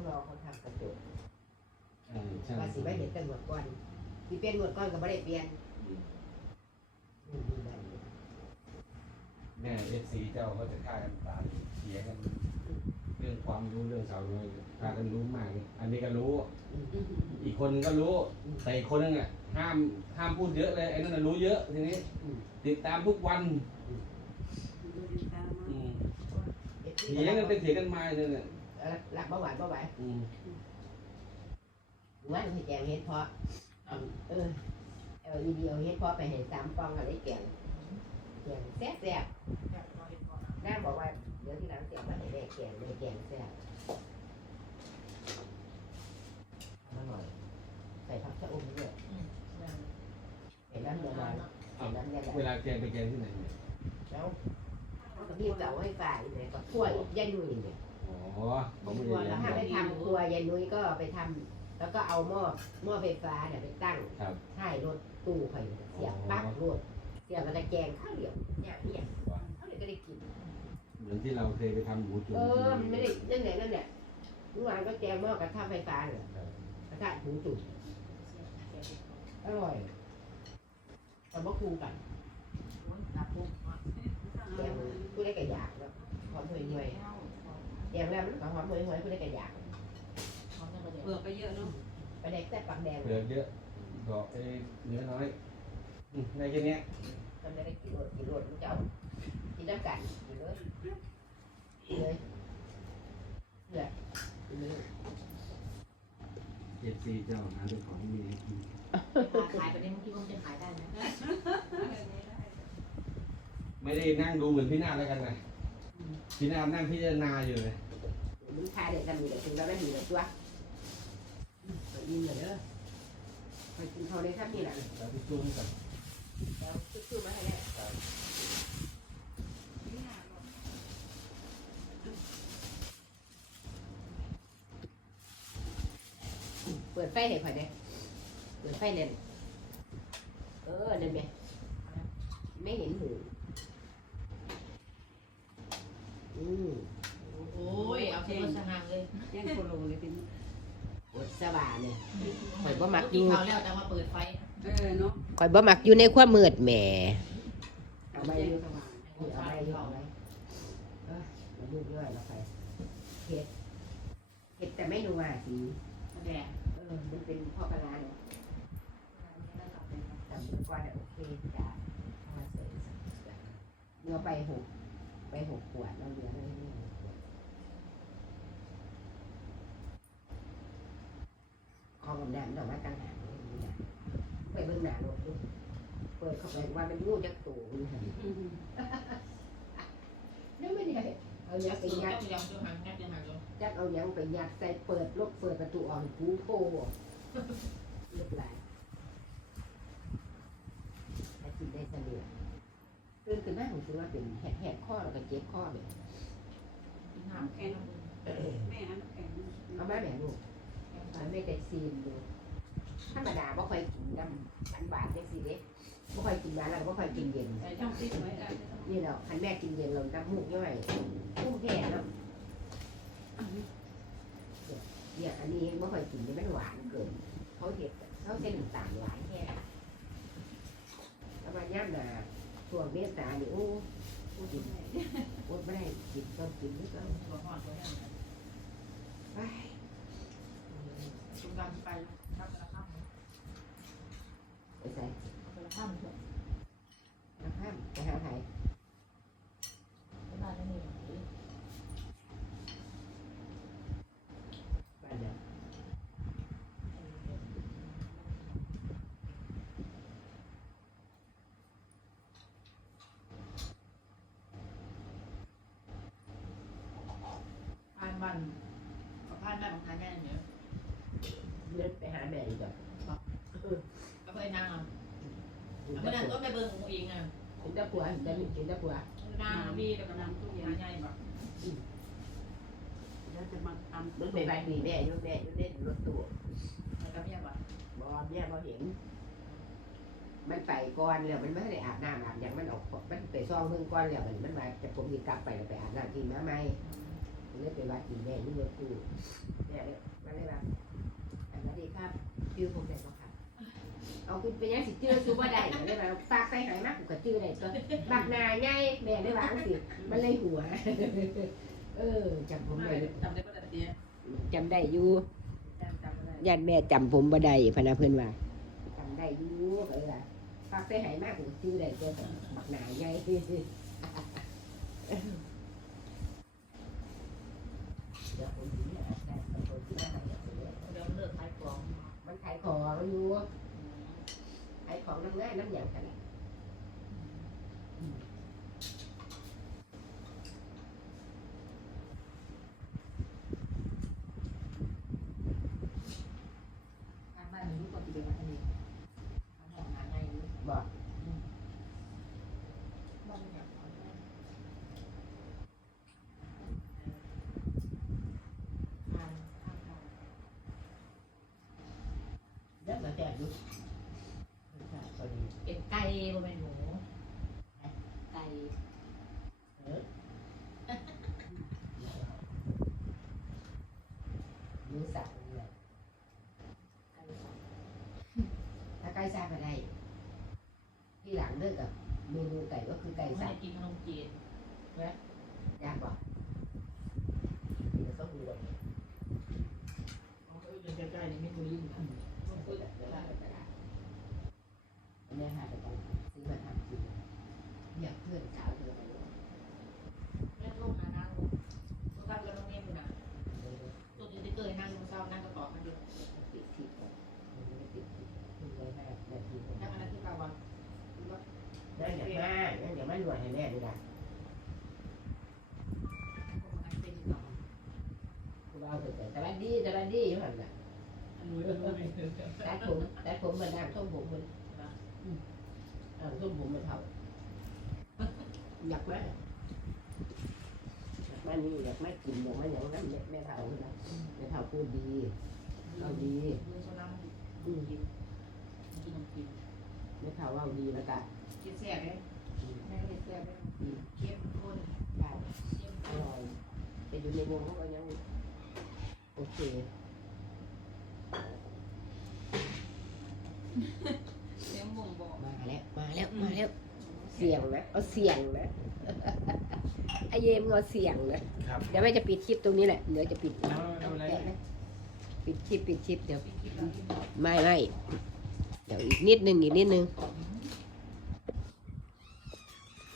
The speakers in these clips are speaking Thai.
ต้องรอเขาทำกระจกใช่ใช่ว่าสิไม่เห็นแต่หนวดก้อนที่เปลี่ยนหนวดก้อนก็ไม่ได้เปลี่ยนอืมดีได้อยู่แม่เอฟซีเจ้าก็จะฆ่ากันตายเสียกัน เรื่องความรู้เรื่องสาวน้อยพากันรู้มากอันนี้ก็รู้ อืมอีกคนนึงก็รู้แต่อีกคนนึงอะห้ามห้ามพูดเยอะเลยไอ้นั่นนะรู้เยอะทีนี้ อืมติดตามทุกวันอืมเถียงกันไปเถียงกันมาเลยเนี่ยเออ หลักเบาหวานเบาหวานอืมงั้นที่แกงเฮ็ดเพราะเออเออเอาอีเดียวเฮ็ดเพราะไปเห็นสามฟองอะไรแกงแกงแซ่บแซ่บน้าบอกว่าเดี๋ยวที่หลังเสียมาให้แม่แกงแม่แกงแซ่บอร่อยใส่ผักชะอมด้วยเห็นน้ำยาลายเห็นน้ำยาลายเวลาแกงไปแกงที่ไหนเนี่ยแล้วก็มีเสาให้ฝ่ายเลยก็ถ้วยยายนุ่ยเนี่ย อ๋อเขาไม่ได้เลี้ยงถ้าไปทำครัวยายนุ่ยก็ไปทำแล้วก็เอาหม้อหม้อไฟฟ้าเนี่ยไปตั้งครับ ท้ายรถตู้ไข่เสียบปลั๊กรถเสียบกระแกงข้าวเหนียวเนี่ยเนี่ยข้าวเหนียวก็ได้กิน เหมือนที่เราเคยไปทำหมูจุ่มเออมันไม่ได้นั่นแหละนั่นแหละเมื่อวานก็แกงหม้อกระทะไฟฟ้าเนี่ยกระทะถุงจุ่มอร่อยแต่ว่าคู่กันแกงผู้ได้กระยากแล้วหอมห่วยห่วยๆ แกงแล้วมันก็หอมห่วยห่วยๆผู้ได้กระยากเปลือกก็เยอะเนาะไปแดกแซ่บปักแดงเหลือเยอะก็ไอ้เนื้อน้อยอืมในแค่เนี้ยทำได้กินโลดกินโลดมันจะเอากินน้ำกันกินเลยกินเลยเนี่ยกินเลยเอฟซีเจ้าหาเป็นของมีให้กินขายไปเนี่ยเมื่อกี้ผมจะขายได้ไหมไม่ได้นั่งดูเหมือนพี่นาฏแล้วกันนะ พี่นาฏนั่งพิจารณาอยู่เลยมึงทายเด็กกันมีเด็กถึงเราได้มีเด็กตัวไปยินเลยเด้อไปกินเขาได้ครับนี่แหละแล้วพี่จุ้มกับแล้วซื้อมาให้แน่เปิดไฟให้ข่อยเด้เปิดไฟเน่นเออเด่นไหมไม่เห็นหูอืม โอ้ยเอาเส้นสหางเลยแย่งโคโลเลยเป็นอดสว่าเนี่ยข่อยบ่มักอกินยู่ข้าวแล้วแต่มาเปิดไฟเออเนาะข่อยบ่มักอยู่ในความมืดแหมเอาไปแย่องยู่สว่างเอาไปอยู่เอาไปเออมายุ่งย่อยเราไปเห็ดเห็ดแต่ไม่ดูว่าสีแดดเออมันเป็นพ่อกะลาเนี่ยทำดีกว่าเนี่ยโอเคจ้ะเอามาใส่เนื้อไปหก ไปหกขวดเราเหลือเลยนี่หกขวดคอกับน้ำดอกไม้ต่างหากเลยนี่นะไปเบิ่งหน้ารถดูเปิดเข้าไปว่ามันงูจักตูนี่ค่ะนี่ไม่ได้เอายักไปยัดเดียวเดียวหางแค่เดียวหางเดียวจักเอายังไปยัดใส่เปิดลกเปิดประตูอ่อกหูโพเรียบร้อยถ้ากินได้เสลีย ตื่นขึ้นมาผมคิดว่าเป็นแหกแหกข้อแล้วก็เจ็บข้อแบบกินน้ำแค่น้ำแม่น้ำแข็งเอามาแบบลูกมันไม่ได้ซีนดูธรรมดาบ่ค่อยกินน้ำอันหวานได้สิเด้บ่ค่อยกินหวานแล้วก็บ่ค่อยกินเย็นใส่ช่องฟิตไว้ได้นี่แหละคันแม่กินเย็นเราน้ำมูกย่อยพุ่งแค่เนาะเนี่ยอันนี้ไม่ค่อยกินนี่มันหวานเกินเขาเห็ดเขาเส้นน้ำตาลหวานแค่แล้วมาย่ำหนา ช่วงเมษานี่โอ้โอ้กินโอ้ไม่ได้กินต้องกินนี่ก็ตัวหอดตัวแห้งไป ชุมการไปครับละข้าม ไปใส่ ละข้ามเถอะ น้ำข้ามไปหาไผ่ ไม่ได้ไม่มี บ้านเดียว พานบ้านพานแม่ของพานแม่เนี่ยเลือดไปหาแม่อีกจ้ะก็เคยนั่งอะไม่นั่งก็ไปเบิ่งเองอะกินตะปัวกินตะกินตะปัวนั่งบีแล้วก็นั่งตู้เย็นใหญ่แบบแล้วจะมาทำรถไปบ้านดีแม่อยุ่แม่อยุ่เล่นรถตู้แล้วก็เมียแบบบอเนี่ยพอเห็นมันไปก่อนแล้วมันไม่ได้อาบน้ำอาบอย่างมันออกมันไปซ่องเมืองก่อนแล้วมันมันมาจะผมดีกลับไปแล้วไปอาบน้ำที่มาใหม่ เลยไปวัดดีแม่นี่รถกูแม่เลยมาเลยว่าอันนั้นดีครับชื่อผมได้บ่ครับเอาคุณเป็นยังสิชื่อซูบ่ได้ก็เลยว่าฝากไปหายมากกูก็ชื่อได้ตัวบักนาใหญ่แม่ได้วาจังสิมันเลยหัว เออจำผมได้อยู่จำได้ปะแต่เตี้ยจำได้อยู่จำจำได้ญาติแม่จำผมบ่ได้พะนะเพิ่นว่าจำได้อยู่เออล่ะฝากไปหายมากกูก็ชื่อได้ตัวบักนาใหญ่ เดี๋ยวผมถึงเนี่ยแต่คนที่มาทำเนี่ยคนเนี้ยเดี๋ยวเลิกขายของมันขายของอยู่ขายของน้ำง่ายน้ำหยางกันแหละ ทางบ้านนี้ก็ติดเป็นอันนี้ทางห้องหาไงนี่ บอก บ้านมันอยากเอาได้ทานทานทาน เดี๋ยว มาแจกดูพอดีเป็นไก่บ่เป็นหมูไก่เออหมูสับเลยไก่สับถ้าไก่สับอะไรที่หลังเลิกกับเมนูไก่ก็คือไก่ไม่สับได้กินขนมจีนยากกว่าเดี๋ยวต้องดูก่อนของเอออยู่ใกล้ๆนี่ไม่รู้ยิ่งนะต้อง คุยกับเวลาไปตลาดแม่หาไปตลาดซื้อมาทำกินอยากเพื่อนสาวเธอไปเลยแม่ลูกหานั่งลูกลูกกับเราต้องเรียนอยู่นะตัวนี้ที่เคยนั่งลงเศร้านั่งกระต่อมันอยู่ติดทิพย์มันไม่ติดทิพย์คุณเลยห้านาทีนั่งอันนั้นคือเก่าวันนั่นอย่างมากนั่นอย่างมากหน่วยให้แม่ดีละนั่งเป็นอยู่เก่าคุณเอาแต่แต่ละดีแต่ละดีอยู่หันน่ะอั ตัดผมตัดผมมันนั่งส้มผมมันอ่างส้มผมมันเท่าอยากมากอยากมานี่อยากมากินอยากมาอย่างนั้นแม่แม่เท่านะแม่เท่าพูดดีเอาดีอืมแม่เท่าเอาดีแล้วก็กินแซ่บเลยแม่ก็เห็นแซ่บเลยเข้มข้นได้เข้มอร่อยแต่อยู่ในวงเขาก็ยังโอเค เสียงบ่งบอกมาแล้ว มาแล้ว มาแล้ว เสียงนะ เอาเสียงนะไอเยมงเอาเสียงนะ ครับเดี๋ยวแม่จะปิดคลิปตรงนี้แหละ เดี๋ยวจะปิดเอาเอาอะไรแกะนะปิดคลิปปิดคลิปเดี๋ยวไปกินแล้วกินไม่ไม่เดี๋ยวอีกนิดนึงอีกนิดนึง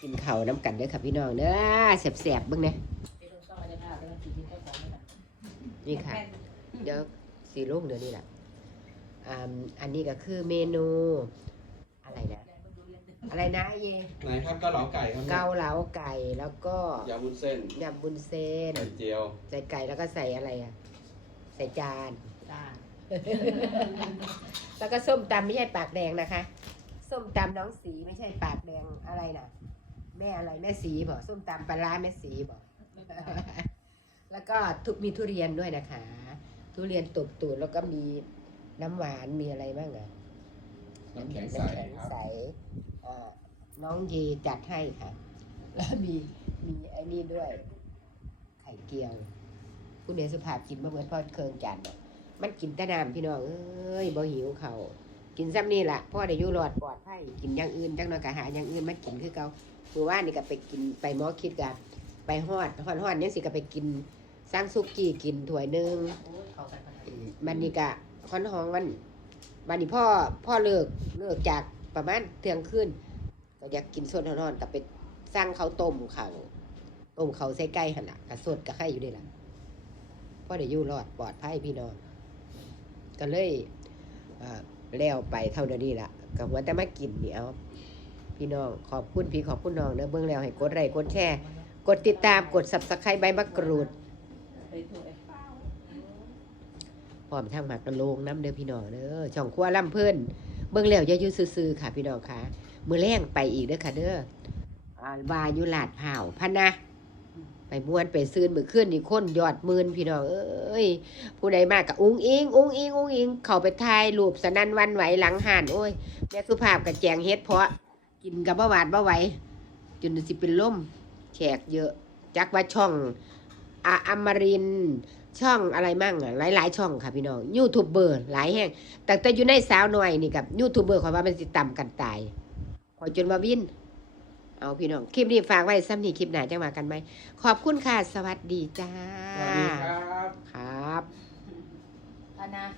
กินข้าวน้ำกันเด้อค่ะพี่น้องเด้อแสบๆเบ้างเนี่ยไปลงซอยเลยค่ะแต่ละกินเจ้าของไม่ได้นี่ค่ะ เดี๋ยวสีลูกเดี๋ยวนี้แหละ อ่าอันนี้ก็คือเมนูอะไรนะ อะไรนะไอเยไหนครับเกาเหลาไก่ครับเกาเหลาไก่แล้วก็ยำวุ้นเส้นยำบุญเส้นไข่เจียวใส่ไก่แล้วก็ใส่อะไรอะใส่จานจ้าแล้วก็ส้มตำไม่ใช่ปากแดงนะคะ ส้มตำน้องสีไม่ใช่ปากแดงอะไรนะแม่อะไรแม่สีบอกส้มตำปลาร้าแม่สีบอกแล้วก็ทุกมีทุเรียนด้วยนะคะ ทุเรียนตบตูดแล้วก็มี น้ำหวานมีอะไรบ้างอะน้ำแข็งใสน้ำแข็งครับใสอ่าน้องเยจัดให้ค่ะ แล้วมีมีไอ้นี่ด้วย ไข่เกียว คุณเนสุภาพกินมาเบิดพอดเคืองจันทร์มันกินแต่น้ำพี่น้องเอ้ยบ่หิวเขาวกินซ้ำนี่แหละพ่อได้อยู่รอดปลอดภัยกินอย่างอื่นจังหน่อยก็หาอย่างอื่นมากินคือเก่าเมื่อวานนี่ก็ไปกินไปหมอคิดกันไปฮอดฮอดฮอดยังสิก็ไปกินสร้างซุกี้กินถ้วยหนึงโอ้ยเขากันขนาดอืมมันนี่กะ คอนห้องมันมันนี่พ่อพ่อเลิกเลิกจากประมาณเที่ยงคืนก็อยากกินสดร้อนๆกับไปสร้างเขาต้มเขาต้มเขาใส่ไก่หันละกะสดกะไข่อยู่นี่ล่ะพ่อได้อยู่รอดปลอดภัยพี่น้องก็เลยอ่าแล้วไปเท่าเดี๋ยวนี้ละกับว่าแต่มากินเนี่เอาพี่น้องขอบคุณพี่ขอบคุณน้องเนะเบื้องแล้วให้กดไลค์กดแชร์กดติดตามกด subscribe ใบมะกรูด พร้อมทั้งหมากกระโลงน้ำเด้อพี่น้องเด้อช่องครัวล่ำเพิ่นเบิ่งแล้วอย่าอยู่ซื่อๆค่ะพี่น้องค่ะ มือแรงไปอีกเด้อค่ะเด้ออ่าบาอยู่ลาดพร้าวพันนะ ไปม่วนไปซื้นมื้อคืนนี่คนยอดหมื่นพี่น้องเอ้ยผู้ใดมากก็อุ้งอิงอุ้งอิงอุ้งอิงเข้าไปถ่ายรูปสนั่นหวันไหวหลังห่านโอ้ยแม่สุภาพก็แจงเฮ็ดเพราะ กินกับบ่หวาดบ่ไหวจนสิเป็นลมแขกเยอะ จักว่าช่องอะอมรินทร์ ช่องอะไรมั่งอะหลายหลายๆช่องค่ะพี่น้องยูทูบเบอร์หลายแห่งแต่แต่อยู่ในสาวหน่อยนี่กับยูทูบเบอร์ขอยว่ามันสิต่ำกันตายขอยจนว่าวินเอาพี่น้องคลิปนี้ฝากไว้ซ้ำนี่คลิปหน้าจะมากันไหมขอบคุณค่ะ สวัสดีจ้าสวัสดีครับครับพานา